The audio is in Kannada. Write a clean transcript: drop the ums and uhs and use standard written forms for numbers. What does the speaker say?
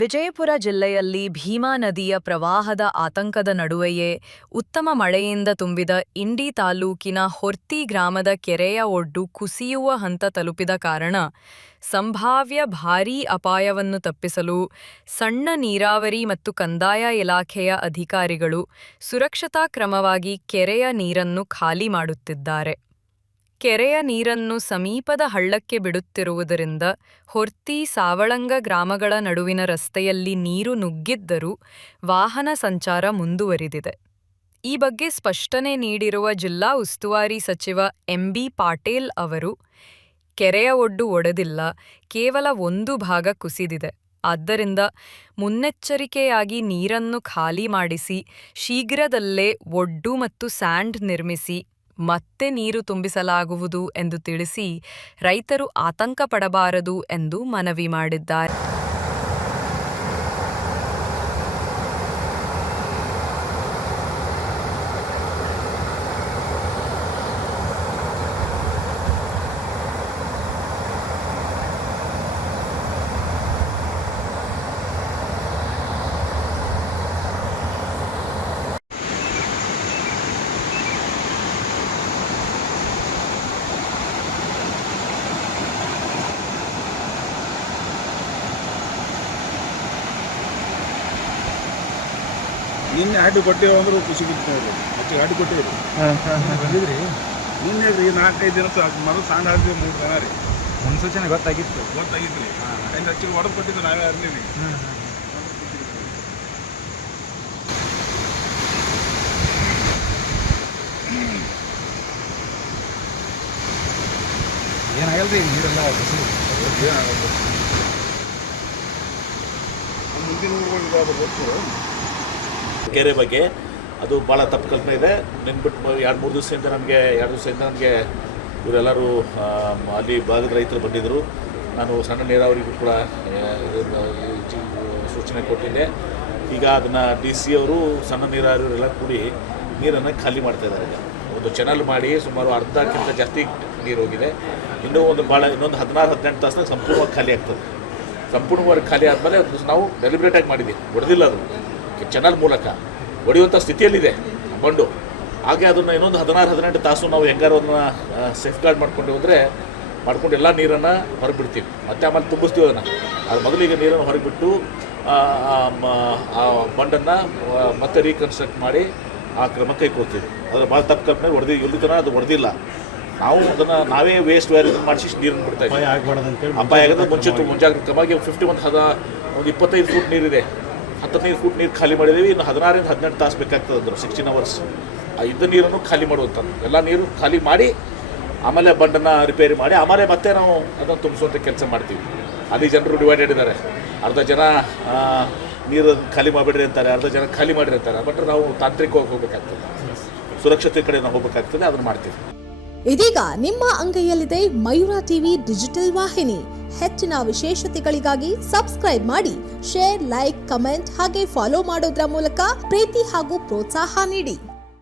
ವಿಜಯಪುರ ಜಿಲ್ಲೆಯಲ್ಲಿ ಭೀಮಾ ನದಿಯ ಪ್ರವಾಹದ ಆತಂಕದ ನಡುವೆಯೇ ಉತ್ತಮ ಮಳೆಯಿಂದ ತುಂಬಿದ ಇಂಡಿ ತಾಲೂಕಿನ ಹೊರ್ತಿ ಗ್ರಾಮದ ಕೆರೆಯ ಒಡ್ಡು ಕುಸಿಯುವ ಹಂತ ತಲುಪಿದ ಕಾರಣ ಸಂಭಾವ್ಯ ಭಾರೀ ಅಪಾಯವನ್ನು ತಪ್ಪಿಸಲು ಸಣ್ಣ ನೀರಾವರಿ ಮತ್ತು ಕಂದಾಯ ಇಲಾಖೆಯ ಅಧಿಕಾರಿಗಳು ಸುರಕ್ಷತಾ ಕ್ರಮವಾಗಿ ಕೆರೆಯ ನೀರನ್ನು ಖಾಲಿ ಮಾಡುತ್ತಿದ್ದಾರೆ. ಕೆರೆಯ ನೀರನ್ನು ಸಮೀಪದ ಹಳ್ಳಕ್ಕೆ ಬಿಡುತ್ತಿರುವುದರಿಂದ ಹೊರ್ತಿ ಸಾವಳಂಗ ಗ್ರಾಮಗಳ ನಡುವಿನ ರಸ್ತೆಯಲ್ಲಿ ನೀರು ನುಗ್ಗಿದ್ದರೂ ವಾಹನ ಸಂಚಾರ ಮುಂದುವರಿದಿದೆ. ಈ ಬಗ್ಗೆ ಸ್ಪಷ್ಟನೆ ನೀಡಿರುವ ಜಿಲ್ಲಾ ಉಸ್ತುವಾರಿ ಸಚಿವ ಎಂಬಿ ಪಾಟೇಲ್ ಅವರು, ಕೆರೆಯ ಒಡ್ಡು ಒಡೆದಿಲ್ಲ, ಕೇವಲ ಒಂದು ಭಾಗ ಕುಸಿದಿದೆ. ಆದ್ದರಿಂದ ಮುನ್ನೆಚ್ಚರಿಕೆಯಾಗಿ ನೀರನ್ನು ಖಾಲಿ ಮಾಡಿಸಿ ಶೀಘ್ರದಲ್ಲೇ ಒಡ್ಡು ಮತ್ತು ಸ್ಯಾಂಡ್ ನಿರ್ಮಿಸಿ ಮತ್ತೆ ನೀರು ತುಂಬಿಸಲಾಗುವುದು ಎಂದು ತಿಳಿಸಿ ರೈತರು ಆತಂಕ ಪಡಬಾರದು ಎಂದು ಮನವಿ ಮಾಡಿದ್ದಾರೆ. ನಿನ್ನೆ ಅಡ್ಡು ಕೊಟ್ಟೇವು ಅಂದ್ರೆ ಖುಷಿ ಬಿಡ್ತಾರೆ ಮತ್ತೆ ಅಡ್ಡು ಕೊಟ್ಟೇವ್ರಿ ಬಂದಿದ್ರಿ ನಿನ್ನೆ ರೀ 4-5 ದಿನ ಮೊದಲು ಸಣ್ಣ ಹಾಕಿದ್ವಿ 3 ಜನ ರೀ ಮುನ್ಸೂಚನೆ ಗೊತ್ತಾಗಿತ್ತು ರೀ ಐದು ಹಚ್ಚಿಗೆ ಹೊಡೆದು ಕೊಟ್ಟಿದ್ದು ನಾವೇ ಅರ್ಲೀವಿ. ಏನಾಗಲ್ಲ ರೀ ನೀರೆಲ್ಲ ಏನಾಗಲ್ಲ ಮುಂದಿನ ಊರುಗಳಿಗೆ ಗೊತ್ತು ಕೆರೆ ಬಗ್ಗೆ ಅದು ಭಾಳ ತಪ್ಪು ಕಲ್ಪನೆ ಇದೆ. ನೆನ್ಬಿಟ್ಟು 2-3 ದಿವಸದಿಂದ ನನಗೆ ಇವರೆಲ್ಲರೂ ಅಲ್ಲಿ ಭಾಗದ ರೈತರು ಬಂದಿದ್ದರು. ನಾನು ಸಣ್ಣ ನೀರಾವರಿಗೂ ಕೂಡ ಸೂಚನೆ ಕೊಟ್ಟಿದ್ದೆ. ಈಗ ಅದನ್ನು DC ಅವರು ಸಣ್ಣ ನೀರಾವರಿಯವರೆಲ್ಲ ಕೂಡಿ ನೀರನ್ನು ಖಾಲಿ ಮಾಡ್ತಾಯಿದ್ದಾರೆ. ಒಂದು ಚಾನಲ್ ಮಾಡಿ ಸುಮಾರು ಅರ್ಧಕ್ಕಿಂತ ಜಾಸ್ತಿ ನೀರು ಹೋಗಿದೆ. ಇನ್ನೊಂದು 16-18 ತಾಸು ಸಂಪೂರ್ಣವಾಗಿ ಖಾಲಿ ಆಗ್ತದೆ. ಸಂಪೂರ್ಣವಾಗಿ ಖಾಲಿ ಆದಮೇಲೆ ನಾವು ಡೆಲಿಬ್ರೇಟಾಗಿ ಮಾಡಿದ್ದೀವಿ, ಹೊಡೆದಿಲ್ಲ ಅದು ಚಾನಲ್ ಮೂಲಕ ಹೊಡೆಯುವಂಥ ಸ್ಥಿತಿಯಲ್ಲಿದೆ ಬಂಡು. ಹಾಗೆ ಅದನ್ನು ಇನ್ನೊಂದು 16-18 ತಾಸು ನಾವು ಹೆಂಗಾರು ಅದನ್ನು ಸೇಫ್ ಗಾರ್ಡ್ ಮಾಡ್ಕೊಂಡು ಹೋದರೆ ಎಲ್ಲ ನೀರನ್ನು ಹೊರಗೆ ಬಿಡ್ತೀವಿ. ಮತ್ತೆ ಆಮೇಲೆ ತುಂಬಿಸ್ತೀವಿ ಅದನ್ನು. ಅದು ಮೊದಲಿಗೆ ನೀರನ್ನು ಹೊರಗೆ ಬಿಟ್ಟು ಆ ಬಂಡನ್ನು ಮತ್ತೆ ರೀಕನ್ಸ್ಟ್ರಕ್ಟ್ ಮಾಡಿ ಆ ಕ್ರಮ ಕೈಗೊಳ್ತೀವಿ. ಅದರ ಭಾಳ ತಪ್ಪು ಕಲ್ಪನೆ ಇಲ್ಲಿ ತನಕ ಅದು ಹೊಡೆದಿಲ್ಲ. ನಾವು ಅದನ್ನು ನಾವೇ ವೇಸ್ಟ್ ವ್ಯಾರೇಜ್ ಮಾಡಿಸಿ ನೀರನ್ನು ಬಿಡ್ತಾ ಇದ್ದೀವಿ. ಅಪಾಯ ಆಗೋದು ಮುಂಜಾಗ್ರತೆ ಕ್ರಮವಾಗಿ 25 ಫೂಟ್ ನೀರಿದೆ, 15 ಫೂಟ್ ನೀರು ಖಾಲಿ ಮಾಡಿದ್ದೀವಿ. ಇನ್ನು 16-18 ತಾಸು ಬೇಕಾಗ್ತದೆ ಅಂದರು, 16 hours. ಆ ಇದ್ದ ನೀರನ್ನು ಖಾಲಿ ಮಾಡುವಂಥದ್ದು ಎಲ್ಲ ನೀರು ಖಾಲಿ ಮಾಡಿ ಆಮೇಲೆ ಬಂಡನ್ನು ರಿಪೇರಿ ಮಾಡಿ ಆಮೇಲೆ ಮತ್ತೆ ನಾವು ಅದನ್ನು ತುಂಬಿಸುವಂಥ ಕೆಲಸ ಮಾಡ್ತೀವಿ. ಅಲ್ಲಿ ಜನರು ಡಿವೈಡೆಡ್ ಇದ್ದಾರೆ. ಅರ್ಧ ಜನ ನೀರು ಖಾಲಿ ಮಾಡಿಬಿಡ್ರಿ ಅಂತಾರೆ, ಅರ್ಧ ಜನ ಖಾಲಿ ಮಾಡಿರಿ ಅಂತಾರೆ. ಬಟ್ ನಾವು ತಾಂತ್ರಿಕವಾಗಿ ಹೋಗಬೇಕಾಗ್ತದೆ, ಸುರಕ್ಷತೆ ಕಡೆ ನಾವು ಹೋಗಬೇಕಾಗ್ತದೆ, ಅದನ್ನು ಮಾಡ್ತೀವಿ. ಇದೀಗ ನಿಮ್ಮ ಅಂಗೈಯಲ್ಲಿದೆ ಮಯೂರ ಟಿವಿ ಡಿಜಿಟಲ್ ವಾಹಿನಿ. ಹೆಚ್ಚಿನ ವಿಶೇಷತೆಗಳಿಗಾಗಿ ಸಬ್ಸ್ಕ್ರೈಬ್ ಮಾಡಿ, ಶೇರ್, ಲೈಕ್, ಕಮೆಂಟ್ ಹಾಗೆ ಫಾಲೋ ಮಾಡೋದ್ರ ಮೂಲಕ ಪ್ರೀತಿ ಹಾಗೂ ಪ್ರೋತ್ಸಾಹ ನೀಡಿ.